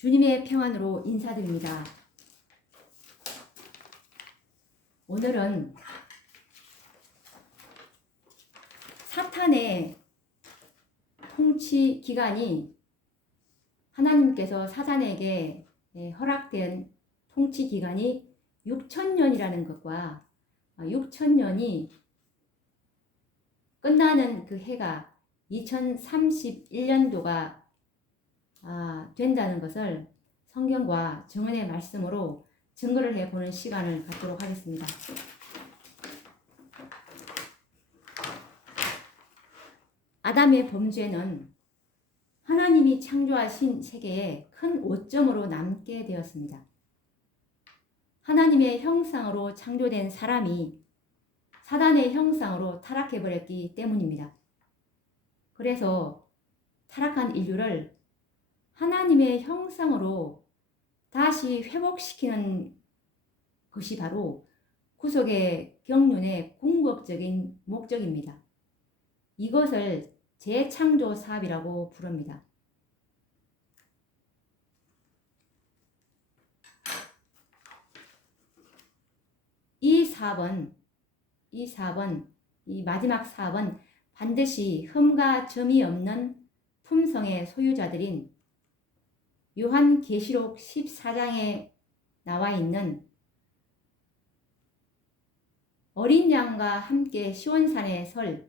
주님의 평안으로 인사드립니다. 오늘은 사탄의 통치 기간이 하나님께서 사탄에게 허락된 통치 기간이 6,000년이라는 것과 6,000년이 끝나는 그 해가 2031년도가 된다는 것을 성경과 정언의 말씀으로 증거를 해보는 시간을 갖도록 하겠습니다. 아담의 범죄는 하나님이 창조하신 세계에 큰 오점으로 남게 되었습니다. 하나님의 형상으로 창조된 사람이 사단의 형상으로 타락해버렸기 때문입니다. 그래서 타락한 인류를 하나님의 형상으로 다시 회복시키는 것이 바로 구속의 경륜의 궁극적인 목적입니다. 이것을 재창조 사업이라고 부릅니다. 이 마지막 사업은 반드시 흠과 점이 없는 품성의 소유자들인 요한계시록 14장에 나와 있는 어린 양과 함께 시온산에 설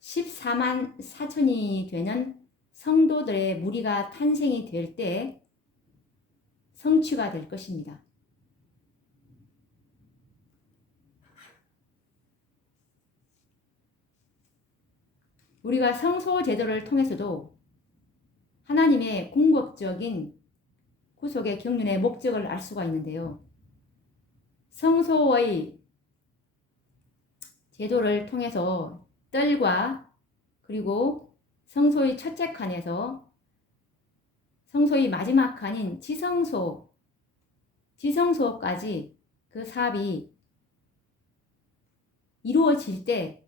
14만 4천이 되는 성도들의 무리가 탄생이 될 때 성취가 될 것입니다. 우리가 성소 제도를 통해서도 하나님의 궁극적인 구속의 경륜의 목적을 알 수가 있는데요. 성소의 제도를 통해서 뜰과 그리고 성소의 첫째 칸에서 성소의 마지막 칸인 지성소까지 그 사업이 이루어질 때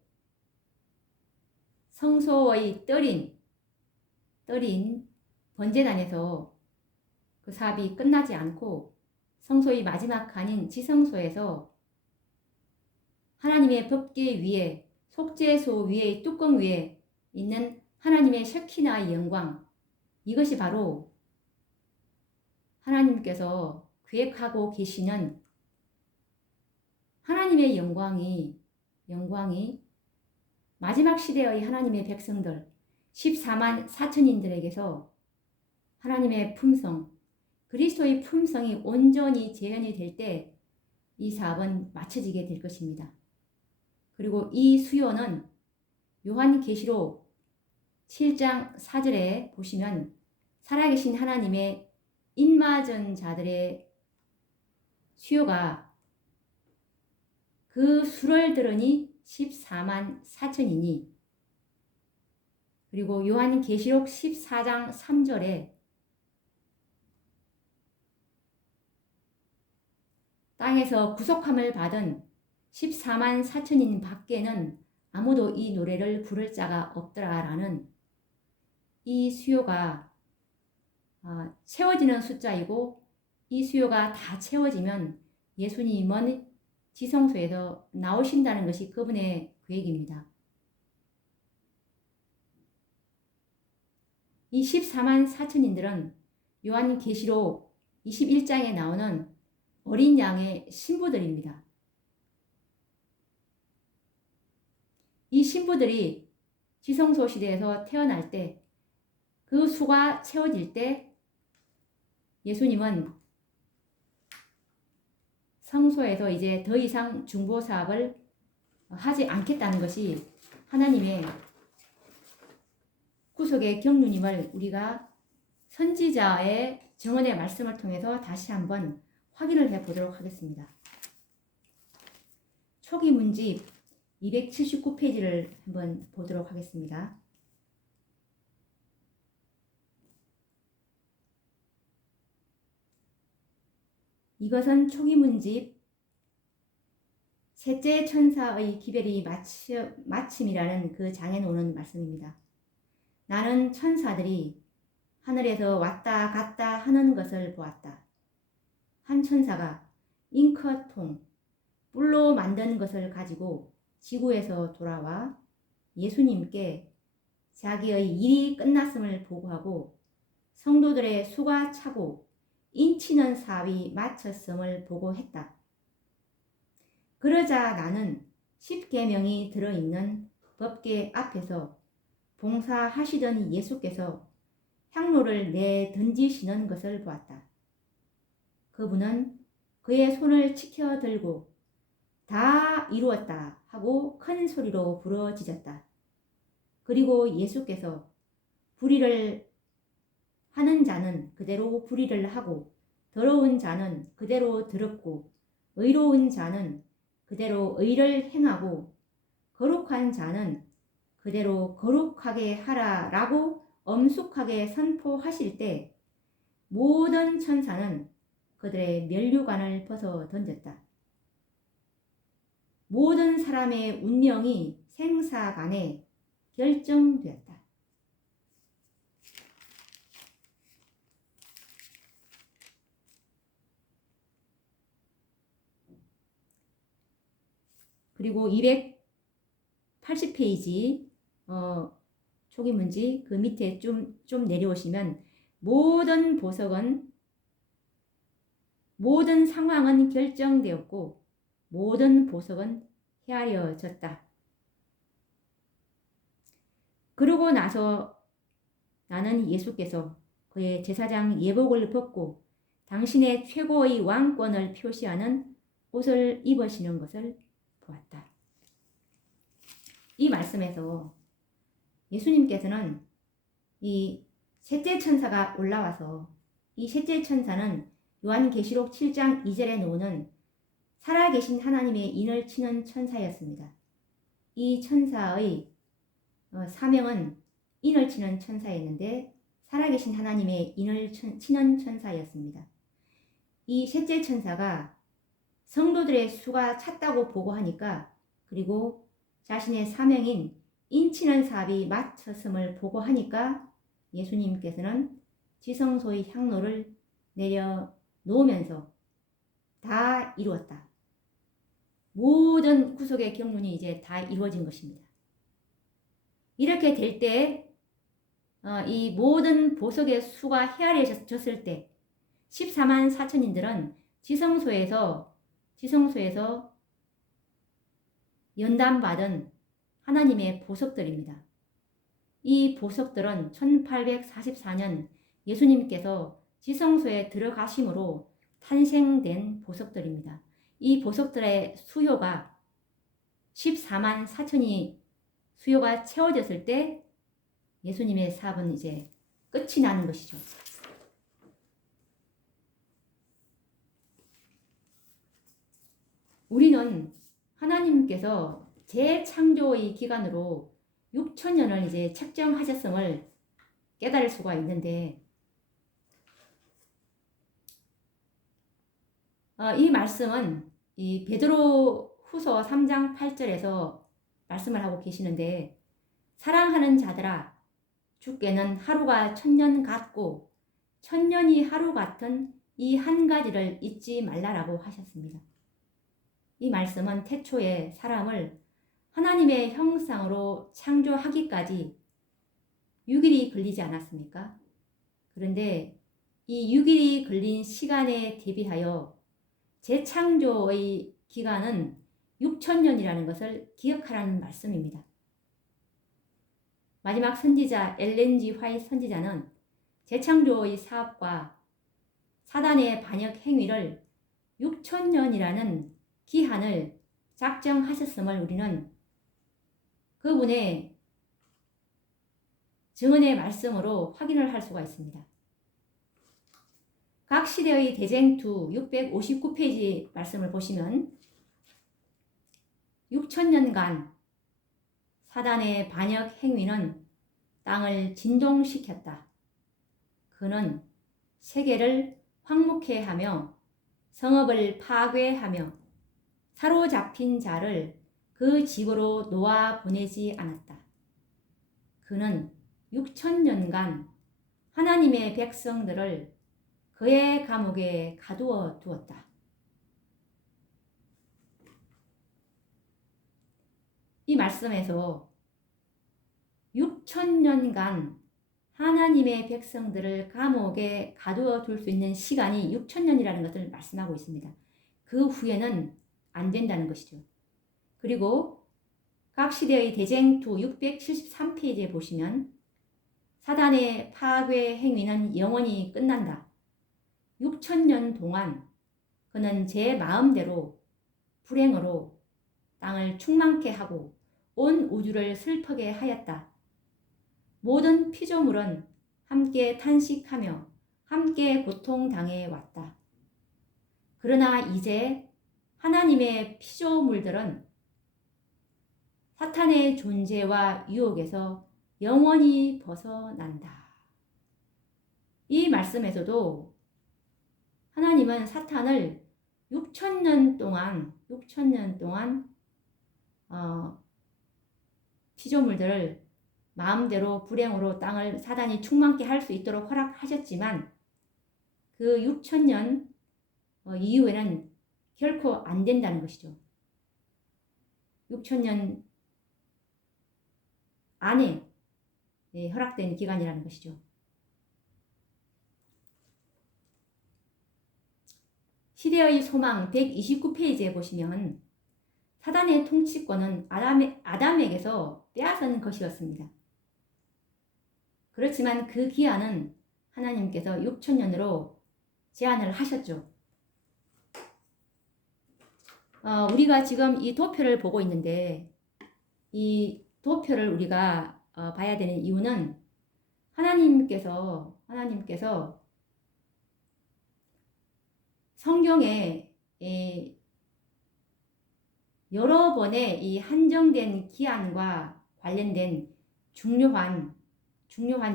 성소의 뜰인 번제단에서 그 사업이 끝나지 않고 성소의 마지막 칸인 지성소에서 하나님의 법궤 위에 속죄소 위의 뚜껑 위에 있는 하나님의 셰키나의 영광, 이것이 바로 하나님께서 계획하고 계시는 하나님의 영광이 마지막 시대의 하나님의 백성들 14만 4천인들에게서 하나님의 품성, 그리스도의 품성이 온전히 재현이 될 때 이 사업은 마쳐지게 될 것입니다. 그리고 이 수요는 요한계시록 7장 4절에 보시면 살아계신 하나님의 인마전 자들의 수요가 그 수를 들으니 14만 4천이니, 그리고 요한계시록 14장 3절에 땅에서 구속함을 받은 14만 4천인 밖에는 아무도 이 노래를 부를 자가 없더라라는 이 수요가 채워지는 숫자이고, 이 수요가 다 채워지면 예수님은 지성소에서 나오신다는 것이 그분의 계획입니다. 이 14만 4천인들은 요한계시록 21장에 나오는 어린 양의 신부들입니다. 이 신부들이 지성소 시대에서 태어날 때 그 수가 채워질 때 예수님은 성소에서 이제 더 이상 중보 사업을 하지 않겠다는 것이 하나님의 구속의 경륜임을 우리가 선지자의 정언의 말씀을 통해서 다시 한번 확인을 해 보도록 하겠습니다. 초기 문집 279페이지를 한번 보도록 하겠습니다. 이것은 초기 문집 셋째 천사의 기별이 마침이라는 그 장에 나오는 말씀입니다. 나는 천사들이 하늘에서 왔다 갔다 하는 것을 보았다. 한 천사가 잉크통, 뿔로 만든 것을 가지고 지구에서 돌아와 예수님께 자기의 일이 끝났음을 보고하고 성도들의 수가 차고 인치는 사위 마쳤음을 보고했다. 그러자 나는 십계명이 들어있는 법궤 앞에서 봉사하시던 예수께서 향로를 내던지시는 것을 보았다. 그분은 그의 손을 치켜 들고 다 이루었다 하고 큰 소리로 부르짖었다. 그리고 예수께서 불의를 하는 자는 그대로 불의를 하고 더러운 자는 그대로 더럽고 의로운 자는 그대로 의를 행하고 거룩한 자는 그대로 거룩하게 하라라고 엄숙하게 선포하실 때 모든 천사는 그들의 면류관을 벗어 던졌다. 모든 사람의 운명이 생사간에 결정되었다. 그리고 280페이지 초기문지 그 밑에 좀 내려오시면 모든 보석은 모든 상황은 결정되었고 모든 보석은 헤아려졌다. 그러고 나서 나는 예수께서 그의 제사장 예복을 벗고 당신의 최고의 왕권을 표시하는 옷을 입으시는 것을 보았다. 이 말씀에서 예수님께서는 이 셋째 천사가 올라와서 이 셋째 천사는 요한계시록 7장 2절에 나오는 살아계신 하나님의 인을 치는 천사였습니다. 이 천사의 사명은 인을 치는 천사였는데 살아계신 하나님의 인을 치는 천사였습니다. 이 셋째 천사가 성도들의 수가 찼다고 보고하니까 그리고 자신의 사명인 인치는 사비 마쳤음을 보고하니까 예수님께서는 지성소의 향로를 내려 놓으면서 다 이루었다. 모든 구속의 경륜이 이제 다 이루어진 것입니다. 이렇게 될 때 이 모든 보석의 수가 헤아려졌을 때 14만 4천인들은 지성소에서 연단받은 하나님의 보석들입니다. 이 보석들은 1844년 예수님께서 지성소에 들어가심으로 탄생된 보석들입니다. 이 보석들의 수요가 14만 4천이 수요가 채워졌을 때 예수님의 사업은 이제 끝이 나는 것이죠. 우리는 하나님께서 재창조의 기간으로 6천년을 이제 책정하셨음을 깨달을 수가 있는데 이 말씀은 이 베드로 후서 3장 8절에서 말씀을 하고 계시는데 사랑하는 자들아 주께는 하루가 1000년 같고 1000년이 하루 같은 이 한 가지를 잊지 말라라고 하셨습니다. 이 말씀은 태초에 사람을 하나님의 형상으로 창조하기까지 6일이 걸리지 않았습니까? 그런데 이 6일이 걸린 시간에 대비하여 재창조의 기간은 6000년이라는 것을 기억하라는 말씀입니다. 마지막 선지자 엘렌 G 화이트 선지자는 재창조의 사업과 사단의 반역 행위를 6000년이라는 기한을 작정하셨음을 우리는 그분의 증언의 말씀으로 확인을 할 수가 있습니다. 각 시대의 대쟁투 659페이지 말씀을 보시면 6000년간 사단의 반역 행위는 땅을 진동시켰다. 그는 세계를 황무케 하며 성읍을 파괴하며 사로잡힌 자를 그 집으로 놓아 보내지 않았다. 그는 6000년간 하나님의 백성들을 그의 감옥에 가두어 두었다. 이 말씀에서 6천년간 하나님의 백성들을 감옥에 가두어 둘 수 있는 시간이 6천년이라는 것을 말씀하고 있습니다. 그 후에는 안 된다는 것이죠. 그리고 각 시대의 대쟁투 673페이지에 보시면 사단의 파괴 행위는 영원히 끝난다. 6천년 동안 그는 제 마음대로 불행으로 땅을 충만케 하고 온 우주를 슬프게 하였다. 모든 피조물은 함께 탄식하며 함께 고통당해 왔다. 그러나 이제 하나님의 피조물들은 사탄의 존재와 유혹에서 영원히 벗어난다. 이 말씀에서도 하나님은 사탄을 6천년 동안 피조물들을 마음대로 불행으로 땅을 사단이 충만케 할 수 있도록 허락하셨지만 그 6천년 이후에는 결코 안 된다는 것이죠. 6천년 안에 허락된 기간이라는 것이죠. 시대의 소망 129페이지에 보시면 사단의 통치권은 아담에게서 빼앗은 것이었습니다. 그렇지만 그 기한은 하나님께서 6천년으로 제한을 하셨죠. 우리가 지금 이 도표를 보고 있는데 이 도표를 우리가 봐야 되는 이유는 하나님께서 성경에 여러 번의 이 한정된 기한과 관련된 중요한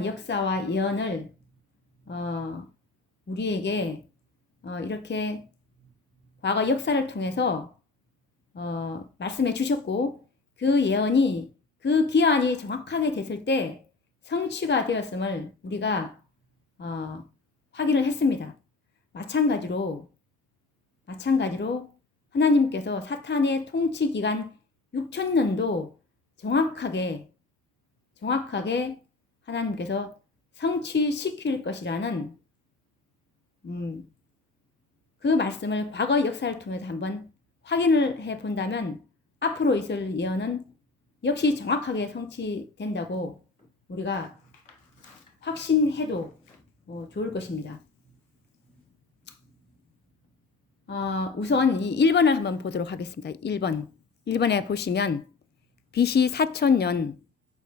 역사와 예언을 우리에게 이렇게 과거 역사를 통해서 말씀해 주셨고 그 예언이 그 기한이 정확하게 됐을 때 성취가 되었음을 우리가 확인을 했습니다. 마찬가지로 하나님께서 사탄의 통치 기간 6천년도 정확하게 하나님께서 성취시킬 것이라는 그 말씀을 과거 역사를 통해서 한번 확인을 해 본다면 앞으로 있을 예언은 역시 정확하게 성취된다고 우리가 확신해도 좋을 것입니다. 우선 이 1번을 한번 보도록 하겠습니다. 1번에 보시면 BC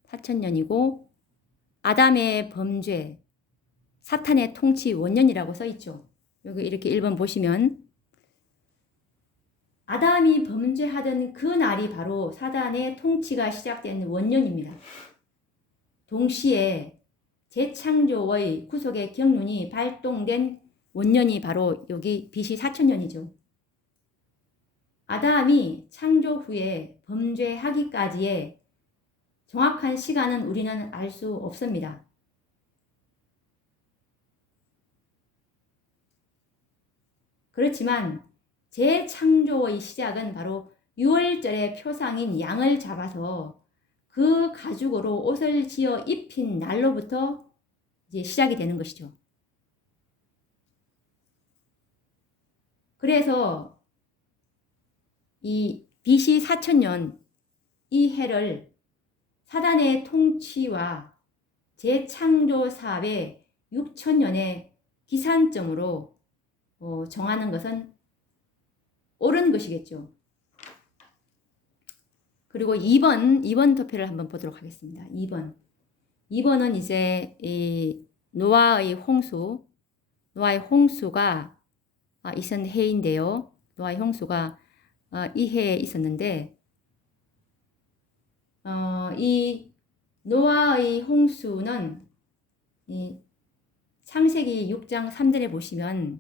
4천년이고 아담의 범죄, 사탄의 통치 원년이라고 써 있죠. 여기 이렇게 1번 보시면 아담이 범죄하던 그 날이 바로 사단의 통치가 시작된 원년입니다. 동시에 재창조의 구속의 경륜이 발동된 원년이 바로 여기 BC 4천년이죠. 아담이 창조 후에 범죄하기까지의 정확한 시간은 우리는 알 수 없습니다. 그렇지만 재창조의 시작은 바로 6월절의 표상인 양을 잡아서 그 가죽으로 옷을 지어 입힌 날로부터 이제 시작이 되는 것이죠. 그래서 이 BC 4천년 이 해를 사단의 통치와 재창조 사업의 6천년의 기산점으로 정하는 것은 옳은 것이겠죠. 그리고 2번 도표를 한번 보도록 하겠습니다. 2번은 이제 이 노아의 홍수가 있었던 해인데요. 노아의 홍수가 이 해에 있었는데 이 노아의 홍수는 이 창세기 6장 3절에 보시면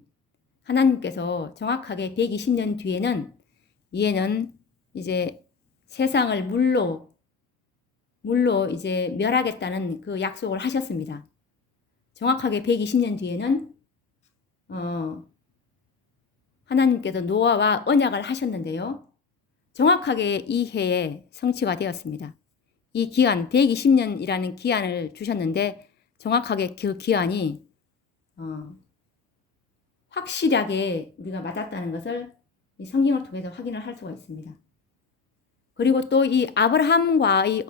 하나님께서 정확하게 120년 뒤에는 이에는 이제 세상을 물로 이제 멸하겠다는 그 약속을 하셨습니다. 정확하게 120년 뒤에는 하나님께서 노아와 언약을 하셨는데요. 정확하게 이 해에 성취가 되었습니다. 이 기한 120년이라는 기한을 주셨는데 정확하게 그 기한이 확실하게 우리가 맞았다는 것을 이 성경을 통해서 확인을 할 수가 있습니다. 그리고 또 이 아브라함과의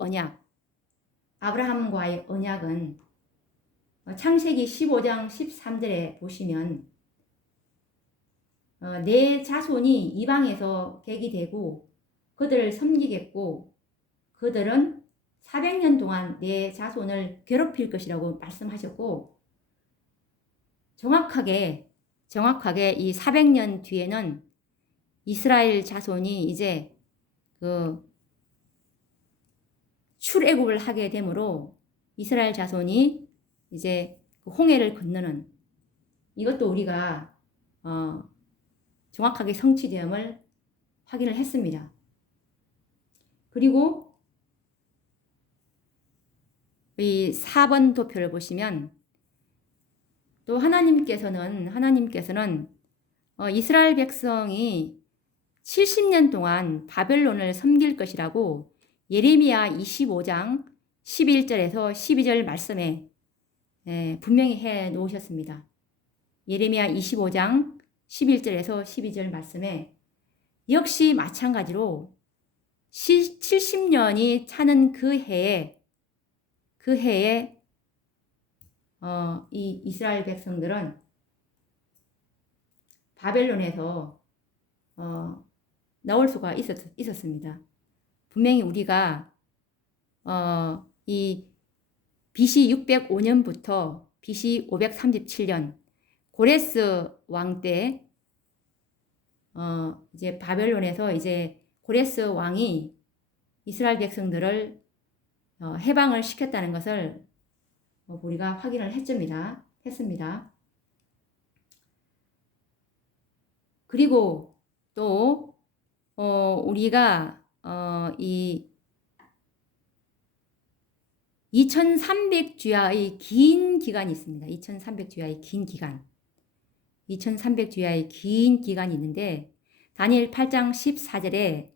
언약은 창세기 15장 13절에 보시면 내 자손이 이방에서 객이 되고 그들을 섬기겠고 그들은 400년 동안 내 자손을 괴롭힐 것이라고 말씀하셨고 정확하게 이 400년 뒤에는 이스라엘 자손이 이제 그 출애굽을 하게 되므로 이스라엘 자손이 이제 그 홍해를 건너는 이것도 우리가 정확하게 성취됨을 확인을 했습니다. 그리고 이 4번 도표를 보시면 또 하나님께서는 이스라엘 백성이 70년 동안 바벨론을 섬길 것이라고 예레미야 25장 11절에서 12절 말씀에 분명히 해 놓으셨습니다. 예레미야 25장 11절에서 12절 말씀에 역시 마찬가지로 70년이 차는 그 해에 이 이스라엘 백성들은 바벨론에서 나올 수가 있었습니다. 분명히 우리가 이 BC 605년부터 BC 537년 고레스 왕 때 이제 바벨론에서 이제 고레스 왕이 이스라엘 백성들을 해방을 시켰다는 것을 우리가 확인을 했습니다. 그리고 또 우리가 이 2300주야의 긴 기간이 있습니다. 2300주야의 긴 기간이 있는데 다니엘 8장 14절에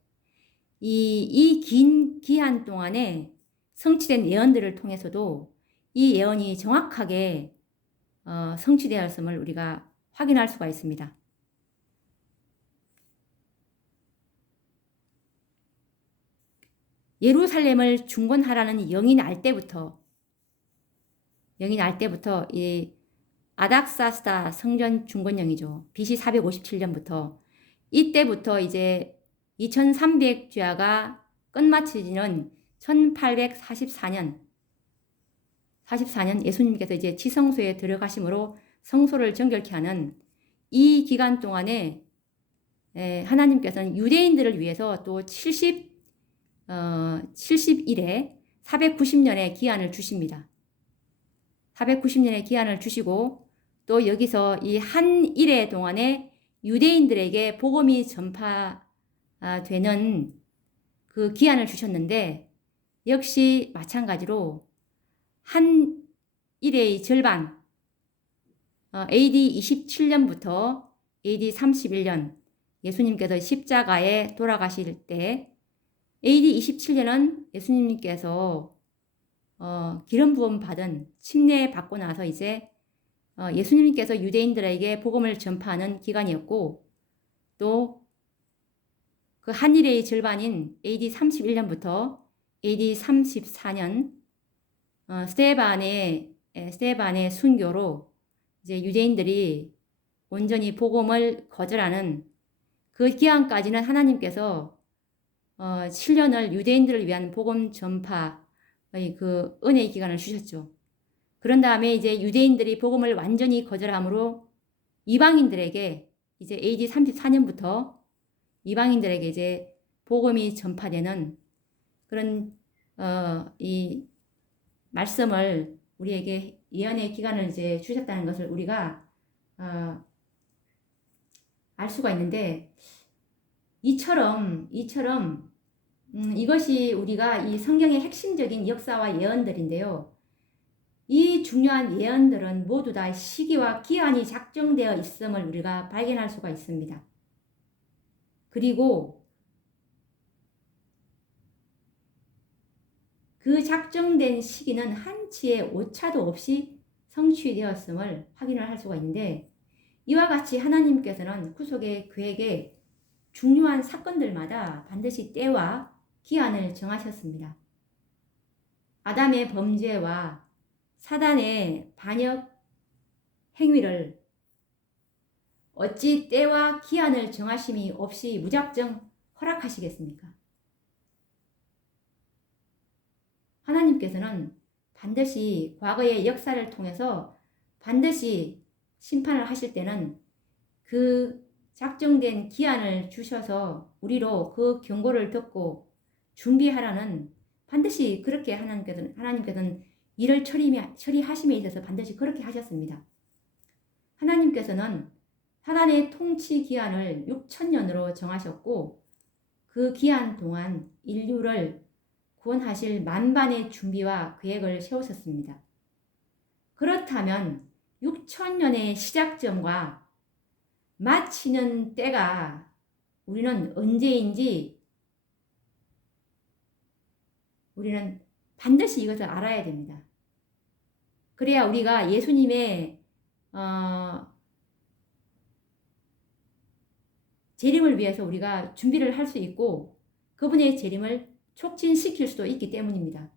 이 긴 기한 동안에 성취된 예언들을 통해서도 이 예언이 정확하게 성취되었음을 우리가 확인할 수가 있습니다. 예루살렘을 중건하라는 영이 날 때부터 이 아닥사스다 성전 중건령이죠. BC 457년부터 이때부터 이제 2300주야가 끝마치지는 1844년 예수님께서 이제 지성소에 들어가심으로 성소를 정결케 하는 이 기간 동안에 하나님께서는 유대인들을 위해서 또 70일에 490년의 기한을 주십니다. 490년의 기한을 주시고 또 여기서 이 한 일의 동안에 유대인들에게 복음이 전파되는 그 기한을 주셨는데 역시 마찬가지로 한 일의 절반 AD 27년부터 AD 31년 예수님께서 십자가에 돌아가실 때 AD 27년은 예수님께서 기름 부음 받은 침례 받고 나서 이제 예수님께서 유대인들에게 복음을 전파하는 기간이었고 또 그 한일의 절반인 AD 31년부터 AD 34년 스데반의 순교로 이제 유대인들이 온전히 복음을 거절하는 그 기간까지는 하나님께서 7년을 유대인들을 위한 복음 전파의 그 은혜의 기간을 주셨죠. 그런 다음에 이제 유대인들이 복음을 완전히 거절함으로 이방인들에게 이제 AD 34년부터 이방인들에게 이제 복음이 전파되는 그런 이 말씀을 우리에게 예언의 기간을 이제 주셨다는 것을 우리가 알 수가 있는데 이처럼 이것이 우리가 이 성경의 핵심적인 역사와 예언들인데요. 이 중요한 예언들은 모두 다 시기와 기한이 작정되어 있음을 우리가 발견할 수가 있습니다. 그리고 그 작정된 시기는 한치의 오차도 없이 성취되었음을 확인을 할 수가 있는데, 이와 같이 하나님께서는 구속의 계획에 중요한 사건들마다 반드시 때와 기한을 정하셨습니다. 아담의 범죄와 사단의 반역 행위를 어찌 때와 기한을 정하심이 없이 무작정 허락하시겠습니까? 하나님께서는 반드시 과거의 역사를 통해서 반드시 심판을 하실 때는 그 작정된 기한을 주셔서 우리로 그 경고를 듣고 준비하라는, 반드시 그렇게 하나님께서는 일을 처리하심에 있어서 반드시 그렇게 하셨습니다. 하나님께서는 사단의 통치 기한을 6천년으로 정하셨고, 그 기한 동안 인류를 구원하실 만반의 준비와 계획을 세우셨습니다. 그렇다면 6천년의 시작점과 마치는 때가 우리는 언제인지 우리는 반드시 이것을 알아야 됩니다. 그래야 우리가 예수님의 재림을 위해서 우리가 준비를 할 수 있고 그분의 재림을 촉진시킬 수도 있기 때문입니다.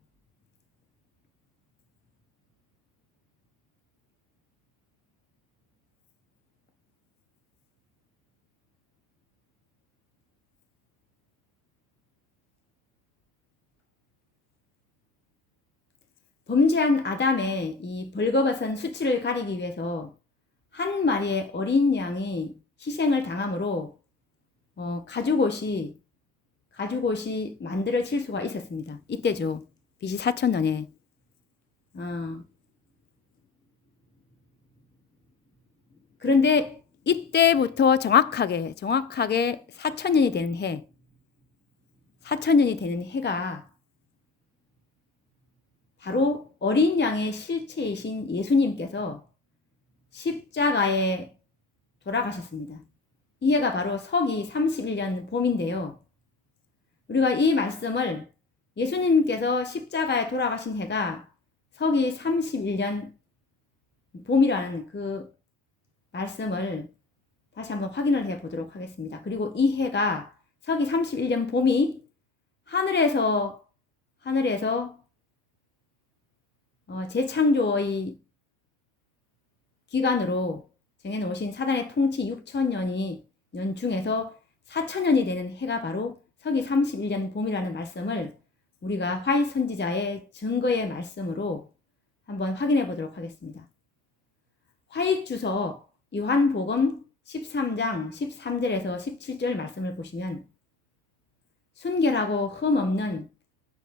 범죄한 아담의 이 벌거벗은 수치를 가리기 위해서 한 마리의 어린 양이 희생을 당함으로 가죽옷이 만들어질 수가 있었습니다. 이때죠. BC 4000년에. 그런데 이때부터 정확하게 4000년이 되는 해, 4000년이 되는 해가 바로 어린 양의 실체이신 예수님께서 십자가에 돌아가셨습니다. 이 해가 바로 서기 31년 봄인데요. 우리가 이 말씀을 예수님께서 십자가에 돌아가신 해가 서기 31년 봄이라는 그 말씀을 다시 한번 확인을 해 보도록 하겠습니다. 그리고 이 해가 서기 31년 봄이 하늘에서 재창조의 기간으로 정해놓으신 사단의 통치 6천년 중에서 4000년이 되는 해가 바로 서기 31년 봄이라는 말씀을 우리가 화이 선지자의 증거의 말씀으로 한번 확인해 보도록 하겠습니다. 화이 주서 요한복음 13장 13절에서 17절 말씀을 보시면, 순결하고 흠없는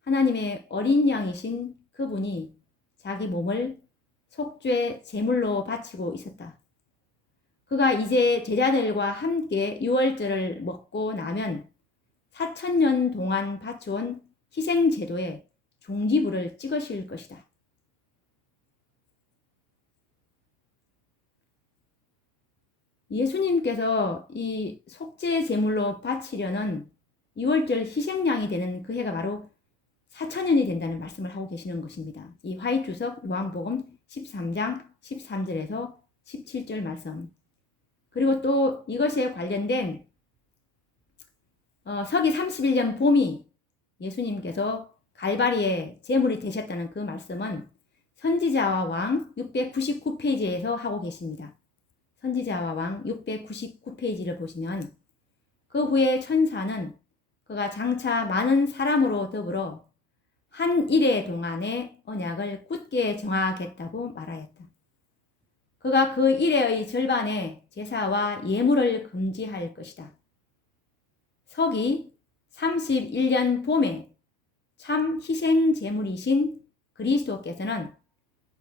하나님의 어린 양이신 그분이 자기 몸을 속죄 제물로 바치고 있었다. 그가 이제 제자들과 함께 유월절을 먹고 나면 4000년 동안 바쳐온 희생 제도에 종지부를 찍으실 것이다. 예수님께서 이 속죄 제물로 바치려는 유월절 희생양이 되는 그 해가 바로 4000년이 된다는 말씀을 하고 계시는 것입니다. 이 화이주석 요한복음 13장 13절에서 17절 말씀, 그리고 또 이것에 관련된 서기 31년 봄이 예수님께서 갈바리에 제물이 되셨다는 그 말씀은 선지자와 왕 699페이지에서 하고 계십니다. 선지자와 왕 699페이지를 보시면, 그 후에 천사는 그가 장차 많은 사람으로 더불어 한 일의 동안의 언약을 굳게 정하겠다고 말하였다. 그가 그 일의 절반에 제사와 예물을 금지할 것이다. 서기 31년 봄에 참 희생 제물이신 그리스도께서는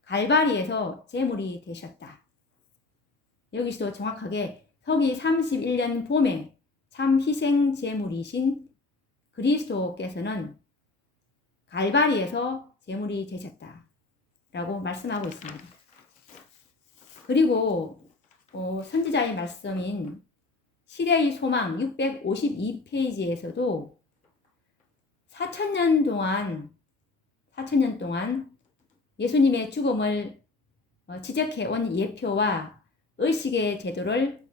갈바리에서 제물이 되셨다. 여기서도 정확하게 서기 31년 봄에 참 희생 제물이신 그리스도께서는 갈바리에서 제물이 되셨다. 라고 말씀하고 있습니다. 그리고 선지자의 말씀인 시대의 소망 652페이지에서도 4천년 동안 예수님의 죽음을 지적해온 예표와 의식의 제도를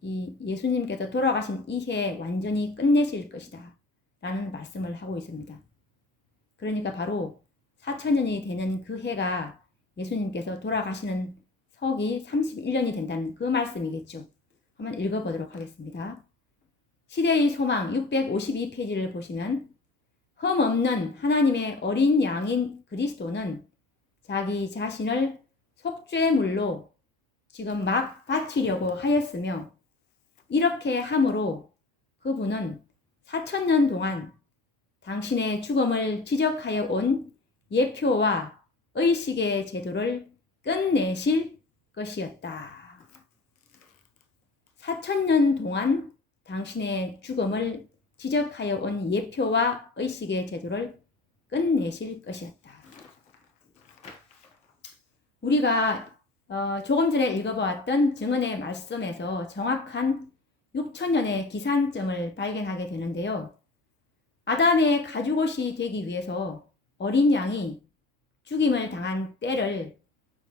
이 예수님께서 돌아가신 이해 완전히 끝내실 것이다 라는 말씀을 하고 있습니다. 그러니까 바로 4천년이 되는 그 해가 예수님께서 돌아가시는 서기 31년이 된다는 그 말씀이겠죠. 한번 읽어보도록 하겠습니다. 시대의 소망 652페이지를 보시면 흠 없는 하나님의 어린 양인 그리스도는 자기 자신을 속죄물로 지금 막 바치려고 하였으며 이렇게 함으로 그분은 4천년 동안 당신의 죽음을 지적하여 온 예표와 의식의 제도를 끝내실 것이었다. 4천년 동안 당신의 죽음을 지적하여 온 예표와 의식의 제도를 끝내실 것이었다. 우리가 조금 전에 읽어보았던 증언의 말씀에서 정확한 6천년의 기산점을 발견하게 되는데요. 아담의 가죽옷이 되기 위해서 어린 양이 죽임을 당한 때를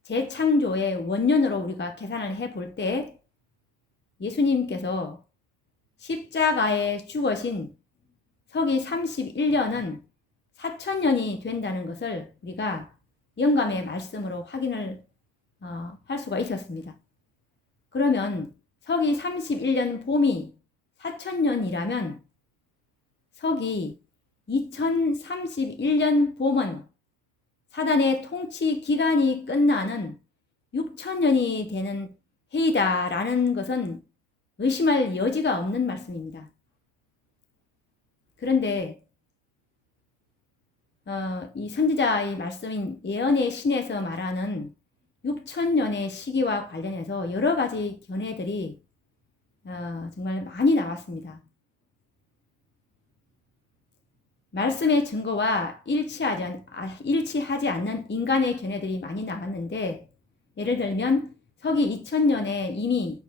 재창조의 원년으로 우리가 계산을 해볼 때 예수님께서 십자가에 죽으신 서기 31년은 4천년이 된다는 것을 우리가 영감의 말씀으로 확인을 할 수가 있었습니다. 그러면 서기 31년 봄이 4천년이라면 서기 2031년 봄은 사단의 통치 기간이 끝나는 6천년이 되는 해이다라는 것은 의심할 여지가 없는 말씀입니다. 그런데 이 선지자의 말씀인 예언의 신에서 말하는 6천년의 시기와 관련해서 여러 가지 견해들이 정말 많이 나왔습니다. 말씀의 증거와 일치하지 않는 인간의 견해들이 많이 나왔는데 예를 들면 서기 2000년에 이미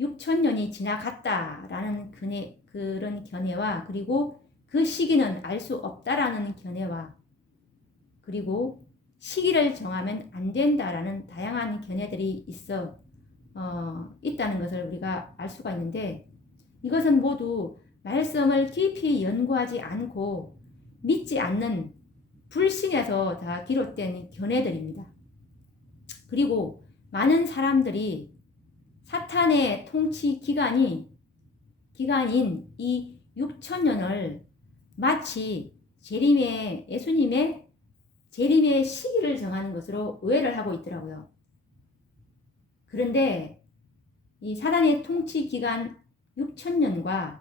6천년이 지나갔다라는 그런 견해와 그리고 그 시기는 알 수 없다라는 견해와 그리고 시기를 정하면 안 된다라는 다양한 견해들이 있다는 것을 우리가 알 수가 있는데 이것은 모두 말씀을 깊이 연구하지 않고 믿지 않는 불신에서 다 비롯된 견해들입니다. 그리고 많은 사람들이 사탄의 통치 기간인 이 6천년을 마치 예수님의 재림의 시기를 정하는 것으로 오해를 하고 있더라고요. 그런데 이 사단의 통치 기간 6천년과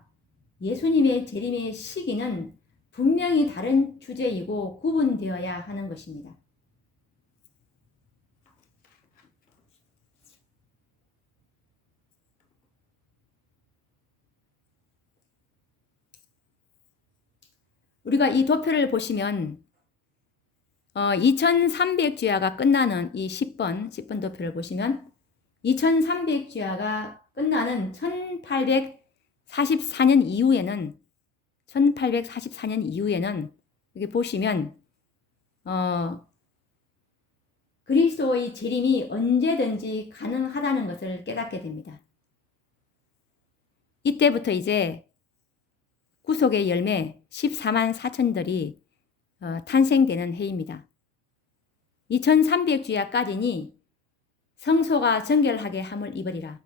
예수님의 재림의 시기는 분명히 다른 주제이고 구분되어야 하는 것입니다. 우리가 이 도표를 보시면 2300주야가 끝나는 이 10번 도표를 보시면 2300주야가 끝나는 1844년 이후에는 여기 보시면 그리스도의 재림이 언제든지 가능하다는 것을 깨닫게 됩니다. 이때부터 이제 구속의 열매 14만 4천들이 탄생되는 해입니다. 2300주야까지니 성소가 정결하게 함을 입으리라.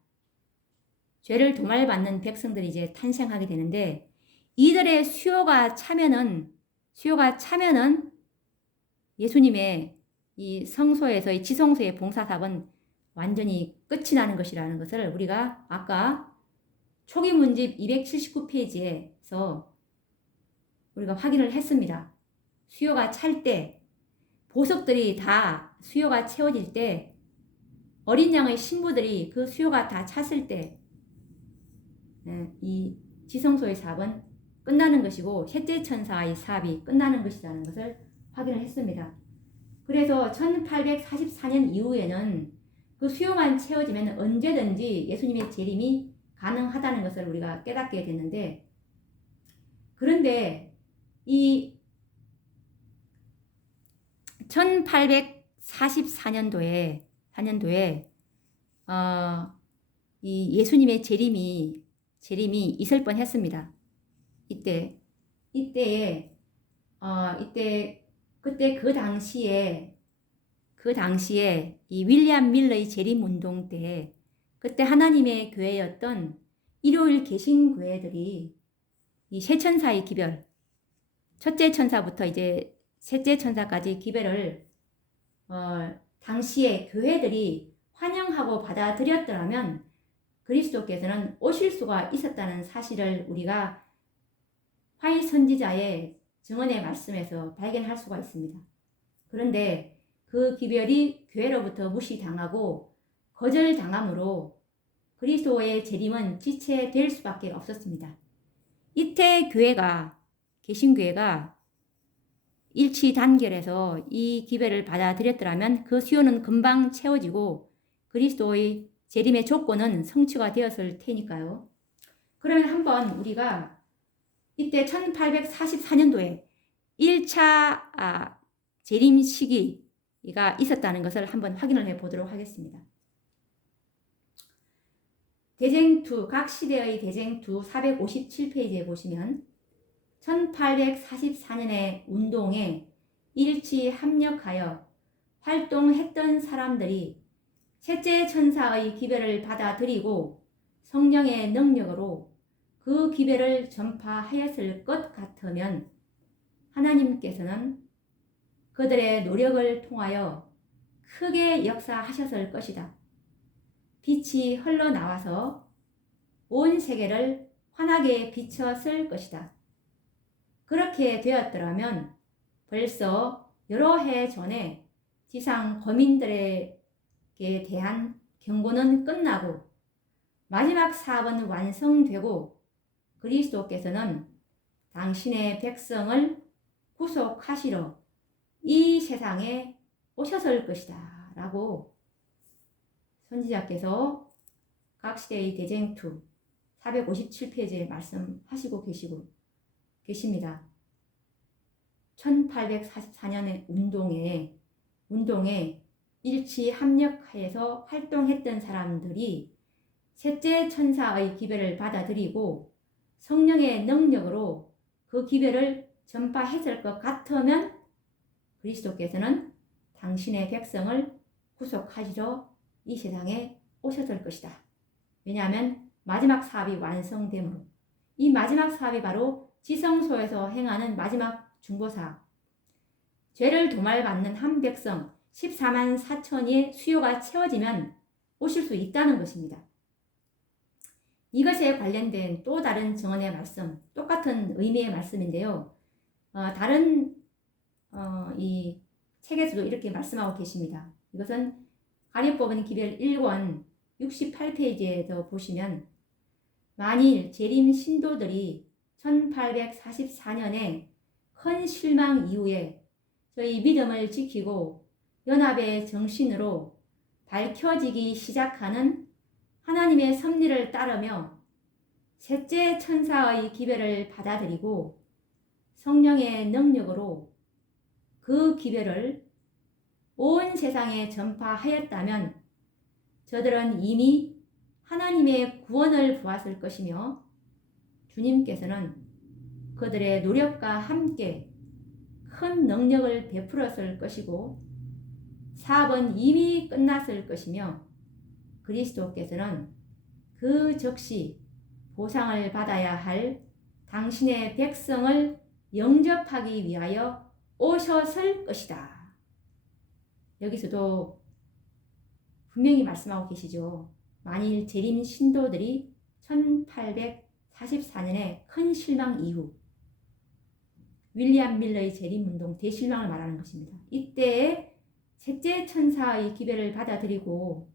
죄를 도말받는 백성들이 이제 탄생하게 되는데 이들의 수요가 차면은 예수님의 이 성소에서 이 지성소의 봉사사업은 완전히 끝이 나는 것이라는 것을 우리가 아까 초기 문집 279페이지에서 우리가 확인을 했습니다. 수요가 찰 때, 보석들이 다 수요가 채워질 때, 어린 양의 신부들이 그 수요가 다 찼을 때, 이 지성소의 사업은 끝나는 것이고 셋째 천사의 사업이 끝나는 것이라는 것을 확인을 했습니다. 그래서 1844년 이후에는 그 수요만 채워지면 언제든지 예수님의 재림이 가능하다는 것을 우리가 깨닫게 됐는데, 그런데 이 1844년도에 이 예수님의 재림이 있을 뻔했습니다. 그때 그 당시에 이 윌리엄 밀러의 재림 운동 때, 그때 하나님의 교회였던 일요일 개신교회들이 이 세 천사의 기별, 첫째 천사부터 이제 셋째 천사까지 기별을 당시에 교회들이 환영하고 받아들였더라면 그리스도께서는 오실 수가 있었다는 사실을 우리가 화이 선지자의 증언의 말씀에서 발견할 수가 있습니다. 그런데 그 기별이 교회로부터 무시당하고 거절당함으로 그리스도의 재림은 지체될 수밖에 없었습니다. 이때 개신교회가 일치단결해서 이 기별을 받아들였더라면 그 수요는 금방 채워지고 그리스도의 재림의 조건은 성취가 되었을 테니까요. 그러면 한번 우리가 이때 1844년도에 1차 재림 시기가 있었다는 것을 한번 확인을 해 보도록 하겠습니다. 대쟁투, 각 시대의 대쟁투 457페이지에 보시면 1844년의 운동에 일치 합력하여 활동했던 사람들이 셋째 천사의 기별을 받아들이고 성령의 능력으로 그 기별을 전파하였을 것 같으면 하나님께서는 그들의 노력을 통하여 크게 역사하셨을 것이다. 빛이 흘러나와서 온 세계를 환하게 비쳤을 것이다. 그렇게 되었더라면 벌써 여러 해 전에 지상 거민들에게 대한 경고는 끝나고 마지막 사업은 완성되고 그리스도께서는 당신의 백성을 구속하시러 이 세상에 오셨을 것이다 라고 선지자께서 각 시대의 대쟁투 457페이지에 말씀하시고 계십니다. 1844년의 운동에 일치 합력하여서 활동했던 사람들이 셋째 천사의 기별을 받아들이고 성령의 능력으로 그 기별을 전파했을 것 같으면 그리스도께서는 당신의 백성을 구속하시러 이 세상에 오셨을 것이다. 왜냐하면 마지막 사업이 완성되므로. 이 마지막 사업이 바로 지성소에서 행하는 마지막 중보사업. 죄를 도말받는 한 백성 14만 4천의 수요가 채워지면 오실 수 있다는 것입니다. 이것에 관련된 또 다른 증언의 말씀, 똑같은 의미의 말씀인데요. 다른 이 책에서도 이렇게 말씀하고 계십니다. 이것은 가려법은 기별 1권 68페이지에도 보시면 만일 재림 신도들이 1844년에 큰 실망 이후에 저희 믿음을 지키고 연합의 정신으로 밝혀지기 시작하는 하나님의 섭리를 따르며 셋째 천사의 기별을 받아들이고 성령의 능력으로 그 기별을 온 세상에 전파하였다면 저들은 이미 하나님의 구원을 보았을 것이며 주님께서는 그들의 노력과 함께 큰 능력을 베풀었을 것이고 사업은 이미 끝났을 것이며 그리스도께서는 그 즉시 보상을 받아야 할 당신의 백성을 영접하기 위하여 오셨을 것이다. 여기서도 분명히 말씀하고 계시죠. 만일 재림 신도들이 1844년에 큰 실망 이후 윌리엄 밀러의 재림운동 대실망을 말하는 것입니다. 이때에 셋째 천사의 기별을 받아들이고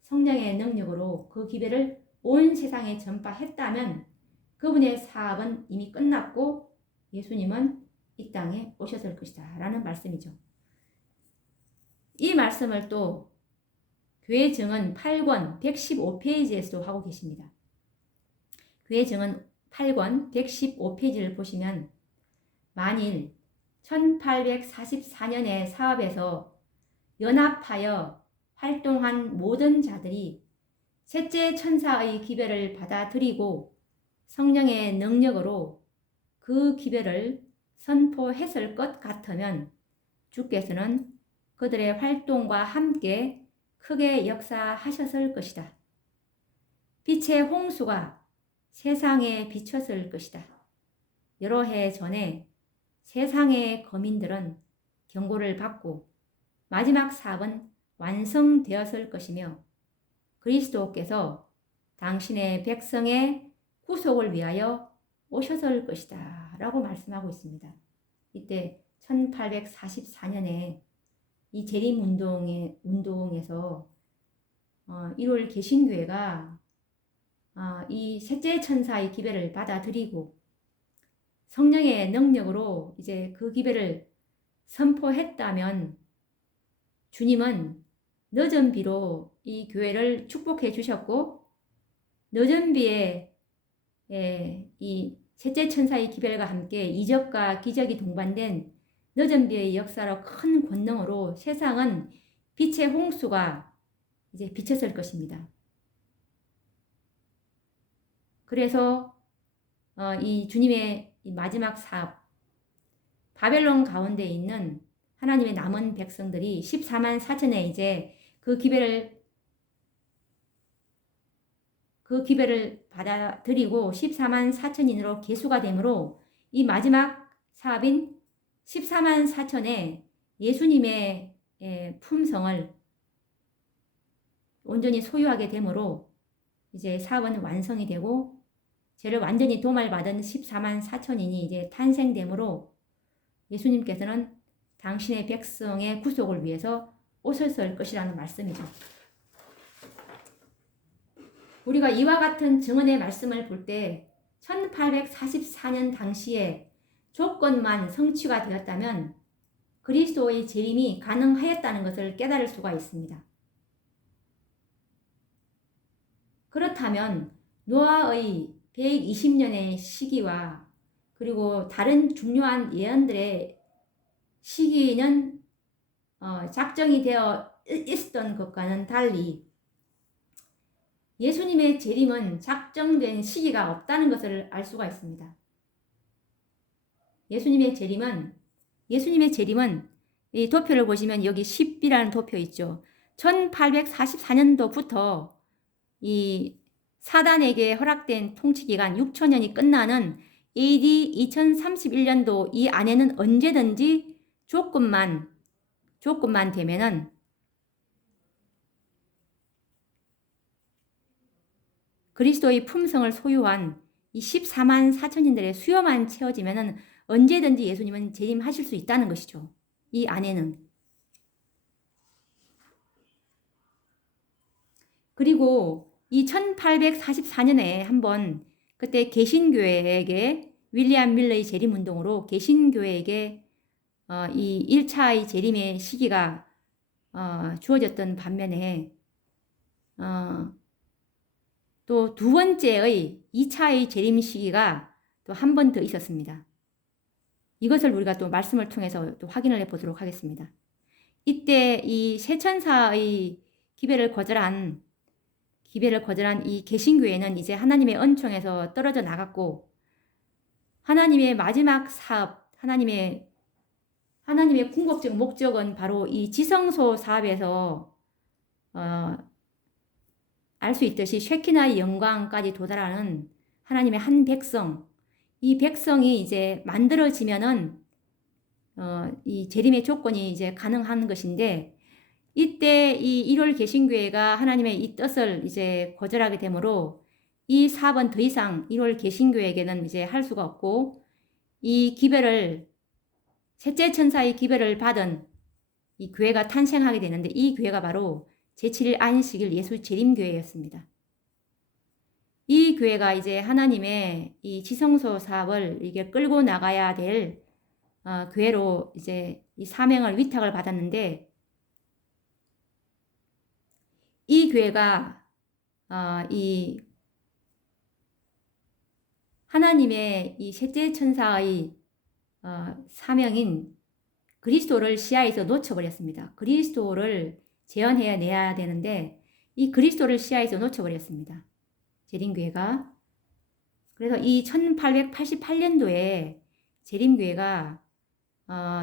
성령의 능력으로 그 기별을 온 세상에 전파했다면 그분의 사업은 이미 끝났고 예수님은 이 땅에 오셨을 것이다 라는 말씀이죠. 이 말씀을 또 교회 증언 8권 115페이지에서도 하고 계십니다. 교회 증언 8권 115페이지를 보시면 만일 1844년의 사업에서 연합하여 활동한 모든 자들이 셋째 천사의 기별을 받아들이고 성령의 능력으로 그 기별을 선포했을 것 같으면 주께서는 그들의 활동과 함께 크게 역사하셨을 것이다. 빛의 홍수가 세상에 비쳤을 것이다. 여러 해 전에 세상의 거민들은 경고를 받고 마지막 사업은 완성되었을 것이며 그리스도께서 당신의 백성의 구속을 위하여 오셨을 것이다 라고 말씀하고 있습니다. 이때 1844년에 이 재림운동에서 1월 개신교회가 이 셋째 천사의 기별을 받아들이고 성령의 능력으로 이제 그 기별을 선포했다면 주님은 늦은 비로 이 교회를 축복해 주셨고 늦은 비에 이 셋째 천사의 기별과 함께 이적과 기적이 동반된 늦은 비의 역사로 큰 권능으로 세상은 빛의 홍수가 이제 비쳤을 것입니다. 그래서 이 주님의 이 마지막 사업, 바벨론 가운데 있는 하나님의 남은 백성들이 14만 4천에 이제 그 기별을 받아들이고 14만 4천인으로 계수가 되므로 이 마지막 사업인 14만 4천에 예수님의 품성을 온전히 소유하게 되므로 이제 사업은 완성이 되고 죄를 완전히 도말받은 14만 4천인이 이제 탄생되므로 예수님께서는 당신의 백성의 구속을 위해서 오셨을 것이라는 말씀이죠. 우리가 이와 같은 증언의 말씀을 볼 때 1844년 당시에 조건만 성취가 되었다면 그리스도의 재림이 가능하였다는 것을 깨달을 수가 있습니다. 그렇다면 노아의 120년의 시기와 그리고 다른 중요한 예언들의 시기는 작정이 되어 있었던 것과는 달리 예수님의 재림은 작정된 시기가 없다는 것을 알 수가 있습니다. 예수님의 재림은 이 도표를 보시면 여기 10이라는 도표 있죠. 1844년도부터 이 사단에게 허락된 통치기간 6천년이 끝나는 AD 2031년도 이 안에는 언제든지 조건만 되면은 그리스도의 품성을 소유한 이 14만 4천인들의 수요만 채워지면은 언제든지 예수님은 재림하실 수 있다는 것이죠. 이 안에는. 그리고 이 1844년에 한번 그때 개신교회에게 윌리엄 밀러의 재림운동으로 개신교회에게 이 1차의 재림의 시기가 주어졌던 반면에 또 두 번째의 2차의 재림 시기가 또 한 번 더 있었습니다. 이것을 우리가 또 말씀을 통해서 또 확인을 해보도록 하겠습니다. 이때 이 세천사의 기별을 거절한 이 개신교회는 이제 하나님의 은총에서 떨어져 나갔고 하나님의 마지막 사업, 하나님의 궁극적 목적은 바로 이 지성소 사업에서 알 수 있듯이 쉐키나의 영광까지 도달하는 하나님의 한 백성, 이 백성이 이제 만들어지면은 이 재림의 조건이 이제 가능한 것인데 이때 이 1월 개신교회가 하나님의 이 뜻을 이제 거절하게 되므로 이 사업은 더 이상 1월 개신교회에게는 이제 할 수가 없고 이 기별을 셋째 천사의 기별을 받은 이 교회가 탄생하게 되는데 이 교회가 바로 제7일 안식일 예수 재림교회였습니다. 이 교회가 이제 하나님의 이 지성소 사업을 이게 끌고 나가야 될 교회로 이제 이 사명을 위탁을 받았는데, 이 교회가 이 하나님의 이 셋째 천사의 사명인 그리스도를 시야에서 놓쳐버렸습니다. 그리스도를 재현해내야 되는데 이 그리스도를 시야에서 놓쳐버렸습니다. 재림교회가. 그래서 이 1888년도에 재림교회가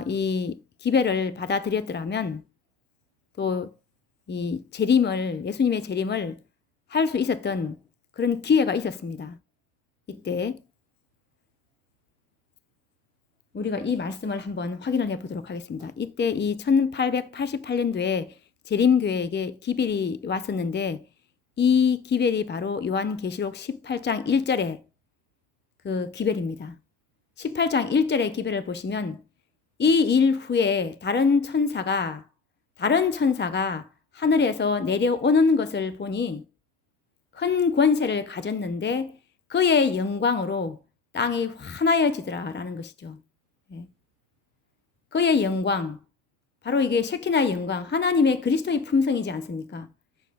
이 기배를 받아들였더라면 또 이 재림을, 예수님의 재림을 할 수 있었던 그런 기회가 있었습니다. 이때 우리가 이 말씀을 한번 확인을 해 보도록 하겠습니다. 이때 이 1888년도에 재림교회에게 기별이 왔었는데, 이 기별이 바로 요한계시록 18장 1절의 그 기별입니다. 18장 1절의 기별을 보시면 이 일 후에 다른 천사가 하늘에서 내려오는 것을 보니 큰 권세를 가졌는데 그의 영광으로 땅이 환하여지더라 라는 것이죠. 그의 영광, 바로 이게 셰키나의 영광, 하나님의 그리스도의 품성이지 않습니까?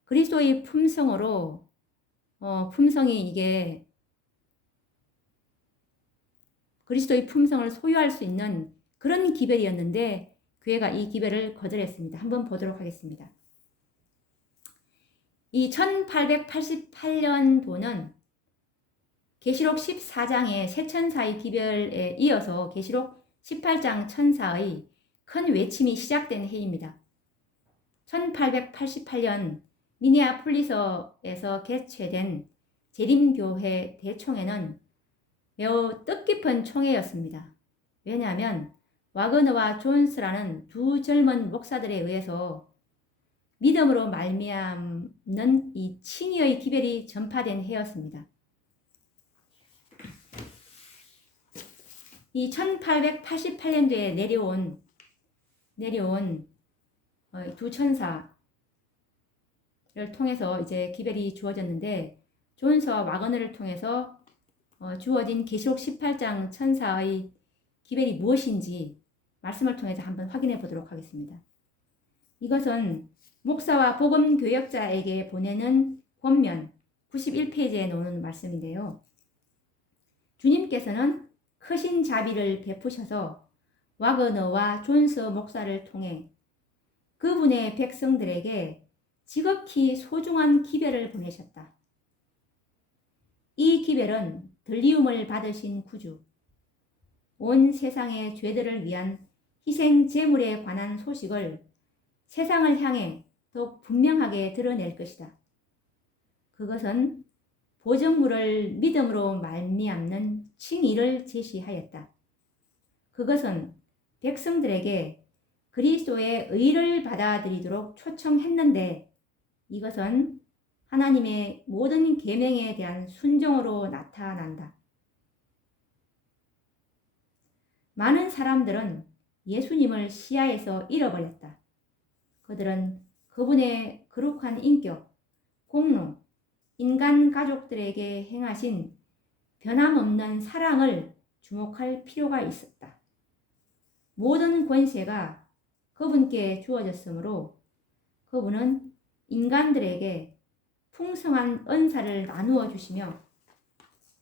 그리스도의 품성으로 품성이 이게 그리스도의 품성을 소유할 수 있는 그런 기별이었는데 교회가 이 기별을 거절했습니다. 한번 보도록 하겠습니다. 이 1888년도는 계시록 14장의 새 천사의 기별에 이어서 계시록 18장 천사의 큰 외침이 시작된 해입니다. 1888년 미니아폴리스에서 개최된 재림교회 대총회는 매우 뜻깊은 총회였습니다. 왜냐하면 와그너와 존스라는 두 젊은 목사들에 의해서 믿음으로 말미암는 이 칭의의 기별이 전파된 해였습니다. 이 1888년도에 내려온 두 천사를 통해서 이제 기별이 주어졌는데, 존스와 와그너를 통해서 주어진 계시록 18장 천사의 기별이 무엇인지 말씀을 통해서 한번 확인해 보도록 하겠습니다. 이것은 목사와 복음 교역자에게 보내는 권면 91페이지에 나오는 말씀인데요. 주님께서는 크신 자비를 베푸셔서 와그너와 존스 목사를 통해 그분의 백성들에게 지극히 소중한 기별을 보내셨다. 이 기별은 들리움을 받으신 구주, 온 세상의 죄들을 위한 희생 제물에 관한 소식을 세상을 향해 더욱 분명하게 드러낼 것이다. 그것은 보증물을 믿음으로 말미암는 칭의를 제시하였다. 그것은 백성들에게 그리스도의 의를 받아들이도록 초청했는데, 이것은 하나님의 모든 계명에 대한 순종으로 나타난다. 많은 사람들은 예수님을 시야에서 잃어버렸다. 그들은 그분의 거룩한 인격, 공로, 인간 가족들에게 행하신 변함없는 사랑을 주목할 필요가 있었다. 모든 권세가 그분께 주어졌으므로 그분은 인간들에게 풍성한 은사를 나누어 주시며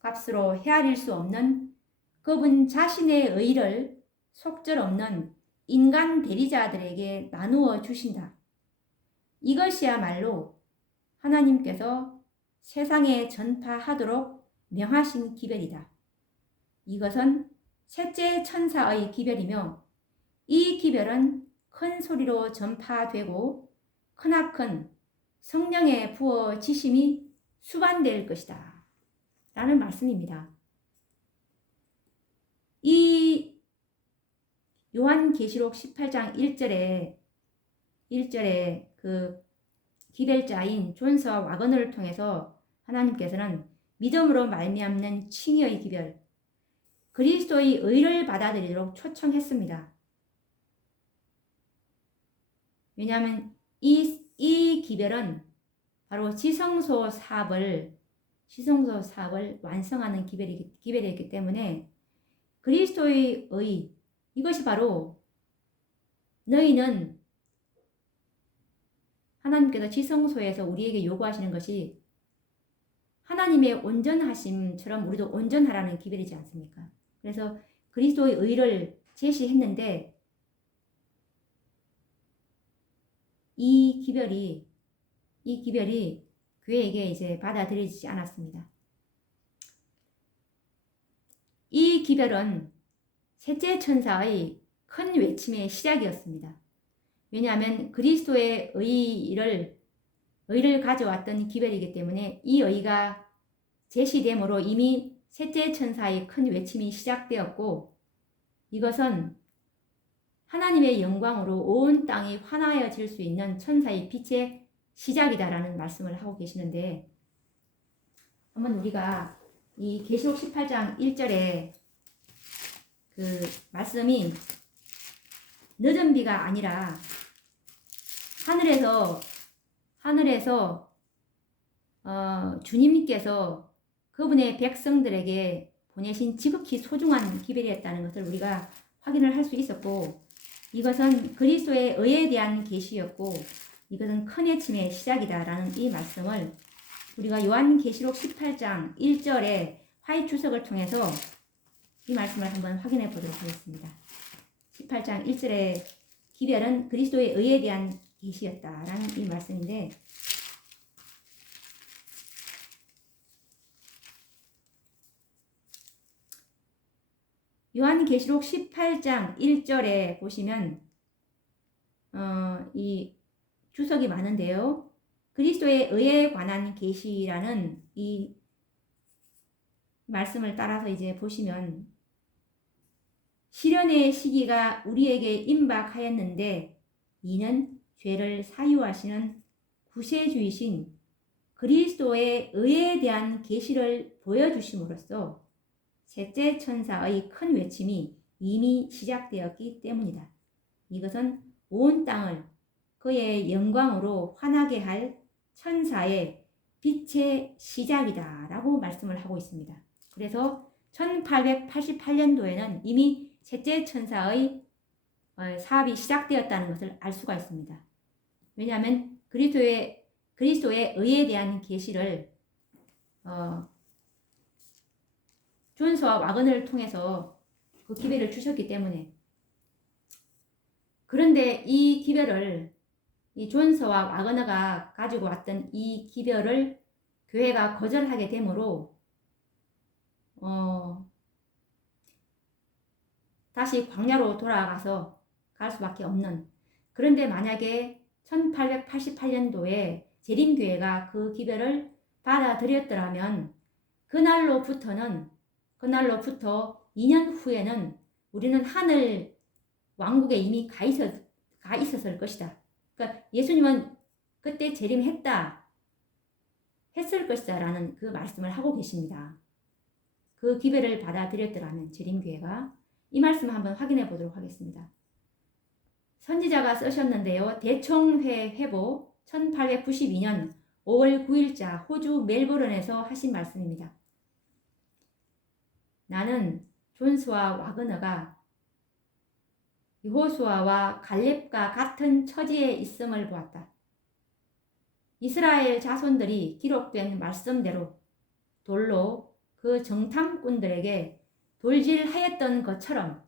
값으로 헤아릴 수 없는 그분 자신의 의를 속절없는 인간 대리자들에게 나누어 주신다. 이것이야말로 하나님께서 세상에 전파하도록 명하신 기별이다. 이것은 셋째 천사의 기별이며, 이 기별은 큰 소리로 전파되고 크나큰 성령의 부어지심이 수반될 것이다 라는 말씀입니다. 이 요한계시록 18장 1절에 그 기별자인 존스와 와그너를 통해서 하나님께서는 믿음으로 말미암는 칭의의 기별, 그리스도의 의를 받아들이도록 초청했습니다. 왜냐하면 이 기별은 바로 지성소 사업을 지성소 사업을 완성하는 기별이기 때문에 그리스도의 의, 이것이 바로 너희는 하나님께서 지성소에서 우리에게 요구하시는 것이 하나님의 온전하심처럼 우리도 온전하라는 기별이지 않습니까? 그래서 그리스도의 의를 제시했는데 이 기별이 교회에게 이제 받아들여지지 않았습니다. 이 기별은 셋째 천사의 큰 외침의 시작이었습니다. 왜냐하면 그리스도의 의를 가져왔던 기별이기 때문에 이 의가 제시됨으로 이미 셋째 천사의 큰 외침이 시작되었고 이것은 하나님의 영광으로 온 땅이 환하여질 수 있는 천사의 빛의 시작이다라는 말씀을 하고 계시는데 한번 우리가 이 계시록 18장 1절에 그 말씀이 늦은 비가 아니라 하늘에서 주님께서 그분의 백성들에게 보내신 지극히 소중한 기별이었다는 것을 우리가 확인을 할 수 있었고 이것은 그리스도의 의에 대한 계시였고 이것은 큰 외침의 시작이다라는 이 말씀을 우리가 요한계시록 18장 1절에 화이 주석을 통해서 이 말씀을 한번 확인해 보도록 하겠습니다. 18장 1절의 기별은 그리스도의 의에 대한 계시였다라는 이 말씀인데 요한계시록 18장 1절에 보시면 이 주석이 많은데요. 그리스도의 의에 관한 계시라는 이 말씀을 따라서 이제 보시면 시련의 시기가 우리에게 임박하였는데 이는 죄를 사유하시는 구세주이신 그리스도의 의에 대한 계시를 보여주심으로써 셋째 천사의 큰 외침이 이미 시작되었기 때문이다. 이것은 온 땅을 그의 영광으로 환하게 할 천사의 빛의 시작이다 라고 말씀을 하고 있습니다. 그래서 1888년도에는 이미 셋째 천사의 사업이 시작되었다는 것을 알 수가 있습니다. 왜냐하면 그리스도의 의에 대한 계시를 존스와 와그너를 통해서 그 기별을 주셨기 때문에 그런데 이 기별을 이 존스와 와그너가 가지고 왔던 이 기별을 교회가 거절하게 되므로 다시 광야로 돌아가서 갈 수밖에 없는 그런데 만약에 1888년도에 재림교회가 그 기별을 받아들였더라면 그날로부터 2년 후에는 우리는 하늘 왕국에 이미 가 있었을 것이다. 그러니까 예수님은 그때 재림했을 것이다 라는 그 말씀을 하고 계십니다. 그 기별을 받아들였더라면 재림교회가 이 말씀 한번 확인해 보도록 하겠습니다. 선지자가 쓰셨는데요. 대총회 회보 1892년 5월 9일자 호주 멜버른에서 하신 말씀입니다. 나는 존스와 와그너가 여호수아와 갈렙과 같은 처지에 있음을 보았다. 이스라엘 자손들이 기록된 말씀대로 돌로 그 정탐꾼들에게 돌질하였던 것처럼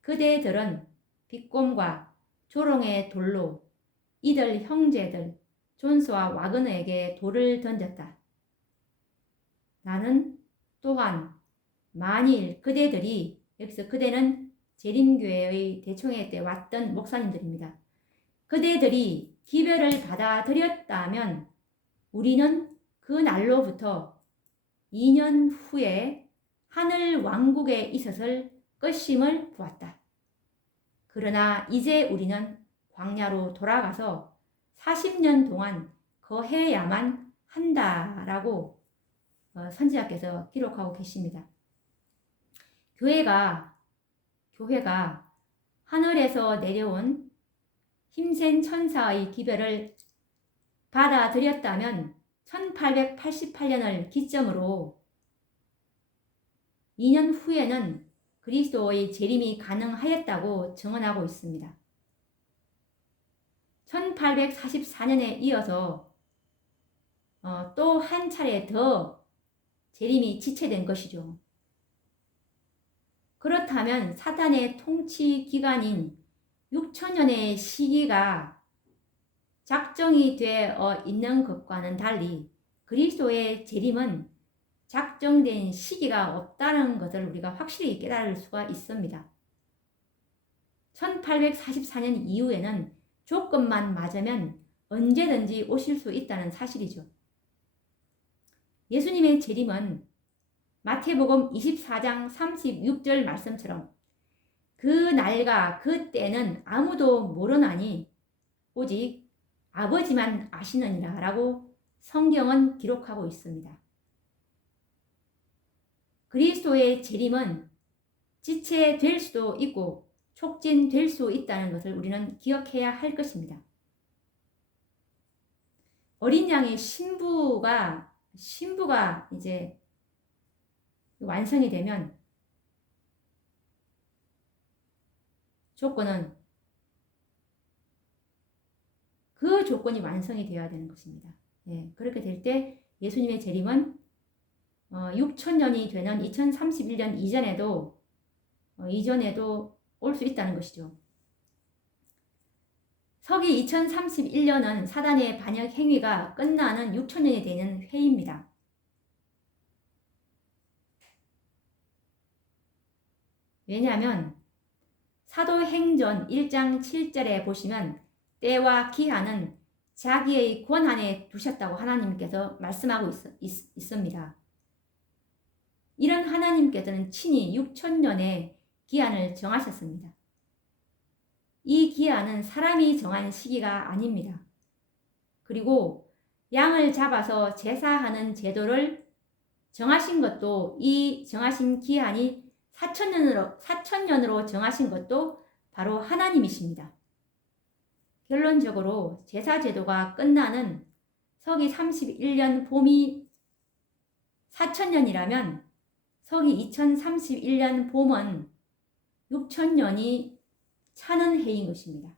그대들은 빗곰과 조롱의 돌로 이들 형제들 존스와 와그너에게 돌을 던졌다. 나는 또한 만일 그대들이 여기서 그대는 재림교회의 대총회 때 왔던 목사님들입니다. 그대들이 기별을 받아들였다면 우리는 그 날로부터 2년 후에 하늘 왕국에 있었을 것임을 보았다. 그러나 이제 우리는 광야로 돌아가서 40년 동안 거해야만 한다라고 선지자께서 기록하고 계십니다. 교회가 하늘에서 내려온 힘센 천사의 기별을 받아들였다면 1888년을 기점으로 2년 후에는 그리스도의 재림이 가능하였다고 증언하고 있습니다. 1844년에 이어서 또 한 차례 더 재림이 지체된 것이죠. 그렇다면 사탄의 통치 기간인 6천년의 시기가 작정이 되어 있는 것과는 달리 그리스도의 재림은 작정된 시기가 없다는 것을 우리가 확실히 깨달을 수가 있습니다. 1844년 이후에는 조건만 맞으면 언제든지 오실 수 있다는 사실이죠. 예수님의 재림은 마태복음 24장 36절 말씀처럼 그 날과 그 때는 아무도 모르나니 오직 아버지만 아시느니라 라고 성경은 기록하고 있습니다. 그리스도의 재림은 지체될 수도 있고 촉진될 수 있다는 것을 우리는 기억해야 할 것입니다. 어린 양의 신부가 이제 완성이 되면 그 조건이 완성이 되어야 되는 것입니다. 그렇게 될 때 예수님의 재림은 6천년이 되는 2031년 이전에도 올 수 있다는 것이죠. 서기 2031년은 사단의 반역 행위가 끝나는 6천년이 되는 해입니다. 왜냐하면 사도행전 1장 7절에 보시면 때와 기한은 자기의 권한에 두셨다고 하나님께서 말씀하고 있습니다. 이런 하나님께서는 친히 6천년의 기한을 정하셨습니다. 이 기한은 사람이 정한 시기가 아닙니다. 그리고 양을 잡아서 제사하는 제도를 정하신 것도 이 정하신 기한이 4천년으로 정하신 것도 바로 하나님이십니다. 결론적으로 제사 제도가 끝나는 서기 31년 봄이 4천년이라면 서기 2031년 봄은 6천년이 차는 해인 것입니다.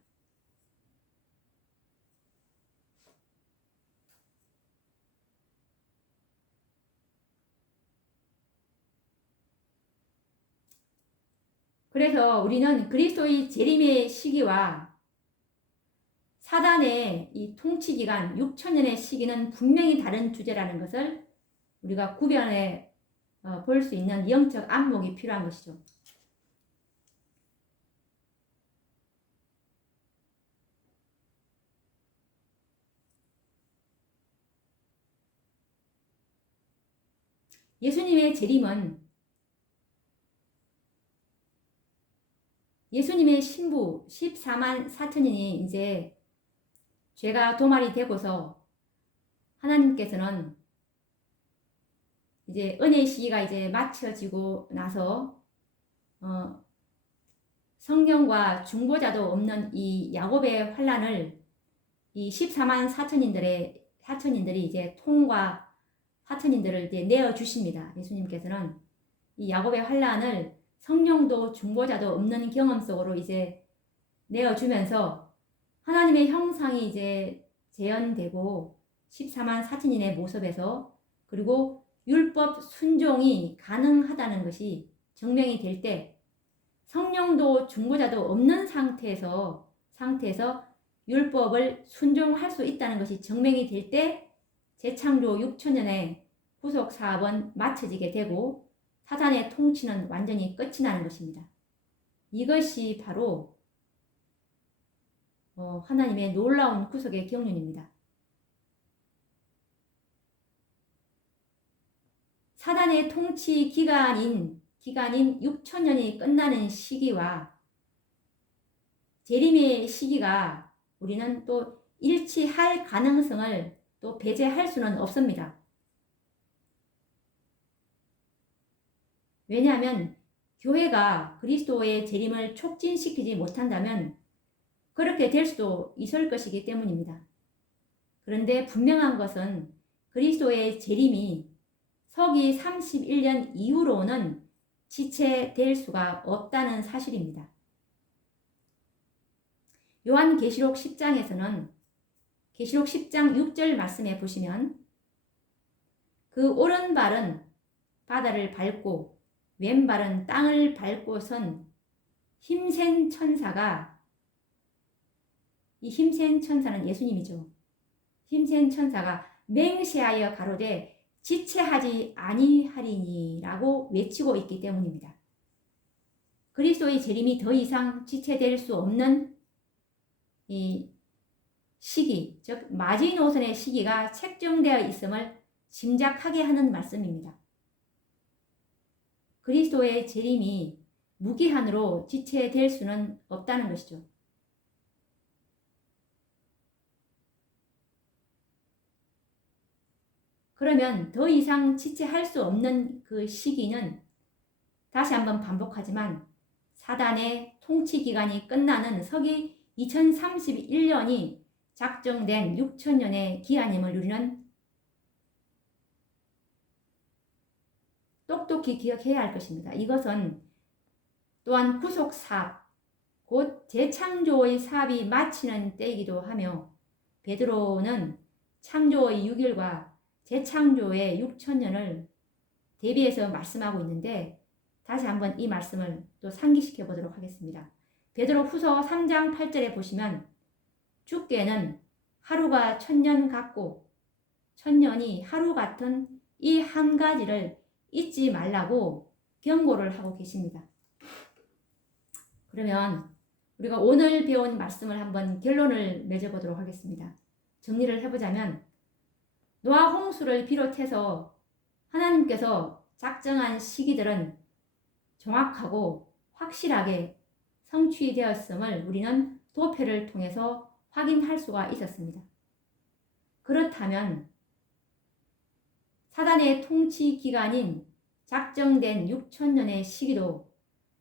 그래서 우리는 그리스도의 재림의 시기와 사단의 이 통치기간 6천년의 시기는 분명히 다른 주제라는 것을 우리가 구별해 볼 수 있는 영적 안목이 필요한 것이죠. 예수님의 재림은 예수님의 신부 14만 4천인이 이제 죄가 도말이 되고서 하나님께서는 이제 은혜의 시기가 이제 마쳐지고 나서 성령과 중보자도 없는 이 야곱의 환란을 이 14만 4천인들이 이제 통과 4천인들을 이제 내어 주십니다. 예수님께서는 이 야곱의 환란을 성령도 중보자도 없는 경험 속으로 이제 내어 주면서 하나님의 형상이 이제 재현되고 14만 4천인의 모습에서 그리고 율법 순종이 가능하다는 것이 증명이 될 때 성령도 중보자도 없는 상태에서 율법을 순종할 수 있다는 것이 증명이 될 때 재창조 6천년의 구속 사업은 마쳐지게 되고 사탄의 통치는 완전히 끝이 나는 것입니다. 이것이 바로 하나님의 놀라운 구속의 경륜입니다. 사단의 통치 기간인 6천년이 끝나는 시기와 재림의 시기가 우리는 또 일치할 가능성을 또 배제할 수는 없습니다. 왜냐하면 교회가 그리스도의 재림을 촉진시키지 못한다면 그렇게 될 수도 있을 것이기 때문입니다. 그런데 분명한 것은 그리스도의 재림이 서기 31년 이후로는 지체될 수가 없다는 사실입니다. 요한계시록 10장에서는 계시록 10장 6절 말씀에 보시면 그 오른발은 바다를 밟고 왼발은 땅을 밟고 선 힘센 천사가, 이 힘센 천사는 예수님이죠. 힘센 천사가 맹세하여 가로되 지체하지 아니하리니라고 외치고 있기 때문입니다. 그리스도의 재림이 더 이상 지체될 수 없는 이 시기, 즉 마지노선의 시기가 책정되어 있음을 짐작하게 하는 말씀입니다. 그리스도의 재림이 무기한으로 지체될 수는 없다는 것이죠. 그러면 더 이상 지체할 수 없는 그 시기는 다시 한번 반복하지만 사단의 통치 기간이 끝나는 서기 2031년이 작정된 6천년의 기한임을 우리는 똑똑히 기억해야 할 것입니다. 이것은 또한 구속사업, 곧 재창조의 사업이 마치는 때이기도 하며 베드로는 창조의 6일과 재창조의 6천년을 대비해서 말씀하고 있는데 다시 한번 이 말씀을 또 상기시켜 보도록 하겠습니다. 베드로 후서 3장 8절에 보시면 주께는 하루가 천년 같고 천년이 하루 같은 이 한 가지를 잊지 말라고 경고를 하고 계십니다. 그러면 우리가 오늘 배운 말씀을 한번 결론을 맺어보도록 하겠습니다. 정리를 해보자면 노아 홍수를 비롯해서 하나님께서 작정한 시기들은 정확하고 확실하게 성취되었음을 우리는 도표를 통해서 확인할 수가 있었습니다. 그렇다면 사단의 통치 기간인 작정된 6천년의 시기도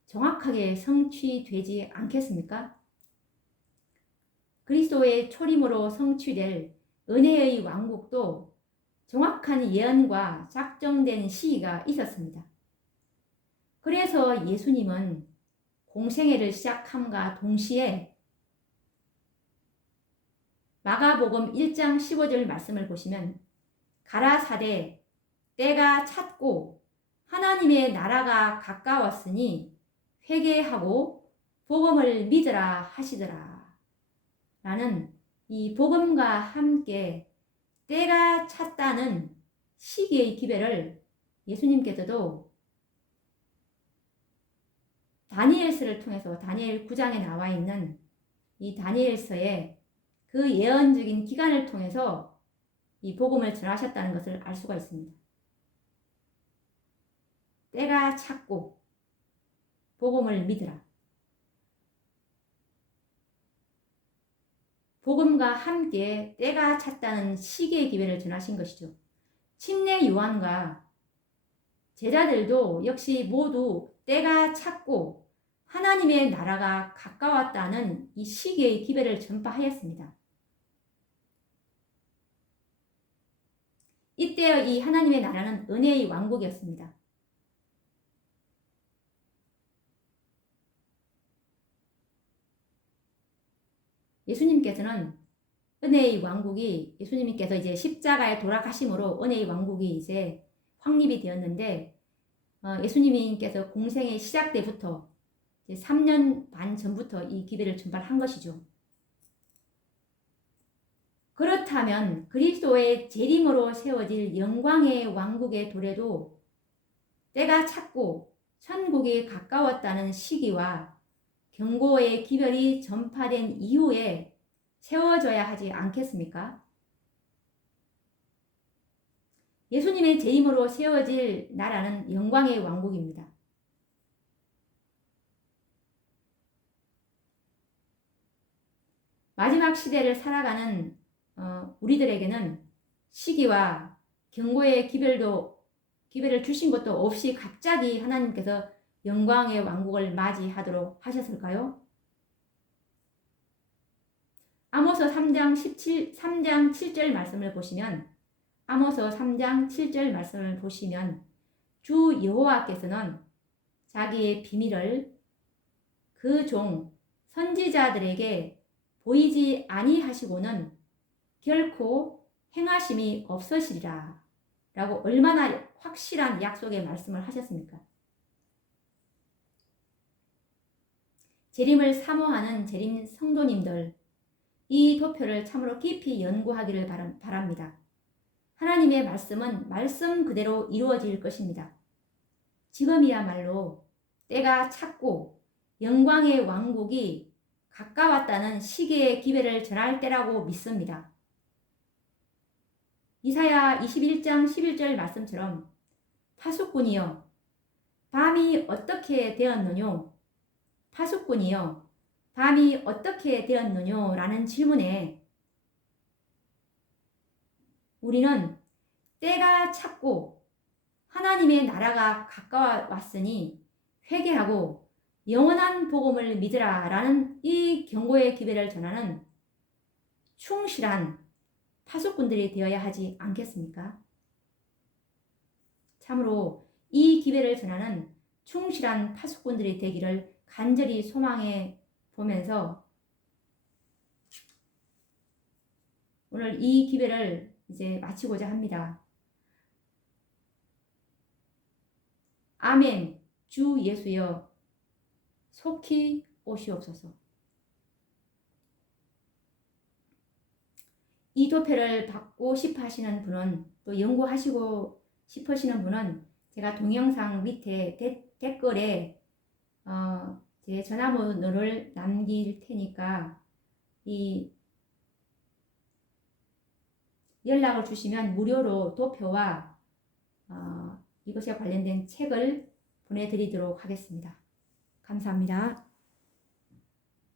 정확하게 성취되지 않겠습니까? 그리스도의 초림으로 성취될 은혜의 왕국도 정확한 예언과 작정된 시기가 있었습니다. 그래서 예수님은 공생애를 시작함과 동시에 마가복음 1장 15절 말씀을 보시면 가라사대 때가 찼고 하나님의 나라가 가까웠으니 회개하고 복음을 믿으라 하시더라 라는 이 복음과 함께 때가 찼다는 시기의 기별을 예수님께서도 다니엘서를 통해서 다니엘 9장에 나와 있는 이 다니엘서의 그 예언적인 기간을 통해서 이 복음을 전하셨다는 것을 알 수가 있습니다. 때가 찼고 복음을 믿으라. 복음과 함께 때가 찼다는 시기의 기회를 전하신 것이죠. 침례 요한과 제자들도 역시 모두 때가 찼고 하나님의 나라가 가까웠다는 이 시기의 기회를 전파하였습니다. 이때의 이 하나님의 나라는 은혜의 왕국이었습니다. 예수님께서는 은혜의 왕국이 예수님께서 이제 십자가에 돌아가심으로 은혜의 왕국이 이제 확립이 되었는데 예수님께서 공생의 시작 때부터 이제 3년 반 전부터 이 기회를 전파한 것이죠. 그렇다면 그리스도의 재림으로 세워질 영광의 왕국의 도래도 때가 찼고 천국이 가까웠다는 시기와 경고의 기별이 전파된 이후에 세워져야 하지 않겠습니까? 예수님의 재림으로 세워질 나라는 영광의 왕국입니다. 마지막 시대를 살아가는 우리들에게는 시기와 경고의 기별을 주신 것도 없이 갑자기 하나님께서 영광의 왕국을 맞이하도록 하셨을까요? 아모스 3장 7절 말씀을 보시면 아모스 3장 7절 말씀을 보시면 주 여호와께서는 자기의 비밀을 그 종 선지자들에게 보이지 아니하시고는 결코 행하심이 없으시리라 라고 얼마나 확실한 약속의 말씀을 하셨습니까? 재림을 사모하는 재림 성도님들, 이 도표를 참으로 깊이 연구하기를 바랍니다. 하나님의 말씀은 말씀 그대로 이루어질 것입니다. 지금이야말로 때가 찼고 영광의 왕국이 가까웠다는 시계의 기회를 전할 때라고 믿습니다. 이사야 21장 11절 말씀처럼 파수꾼이여 밤이 어떻게 되었느뇨? 파수꾼이여 밤이 어떻게 되었느뇨? 라는 질문에 우리는 때가 찼고 하나님의 나라가 가까웠으니 회개하고 영원한 복음을 믿으라 라는 이 경고의 기회를 전하는 충실한 파수꾼들이 되어야 하지 않겠습니까? 참으로 이 기회를 전하는 충실한 파수꾼들이 되기를 간절히 소망해 보면서 오늘 이 기회를 이제 마치고자 합니다. 아멘. 주 예수여 속히 오시옵소서. 이 도표를 받고 싶어 하시는 분은 또 연구하시고 싶으시는 분은 제가 동영상 밑에 댓글에 제 전화번호를 남길 테니까 이 연락을 주시면 무료로 도표와 이것에 관련된 책을 보내드리도록 하겠습니다. 감사합니다.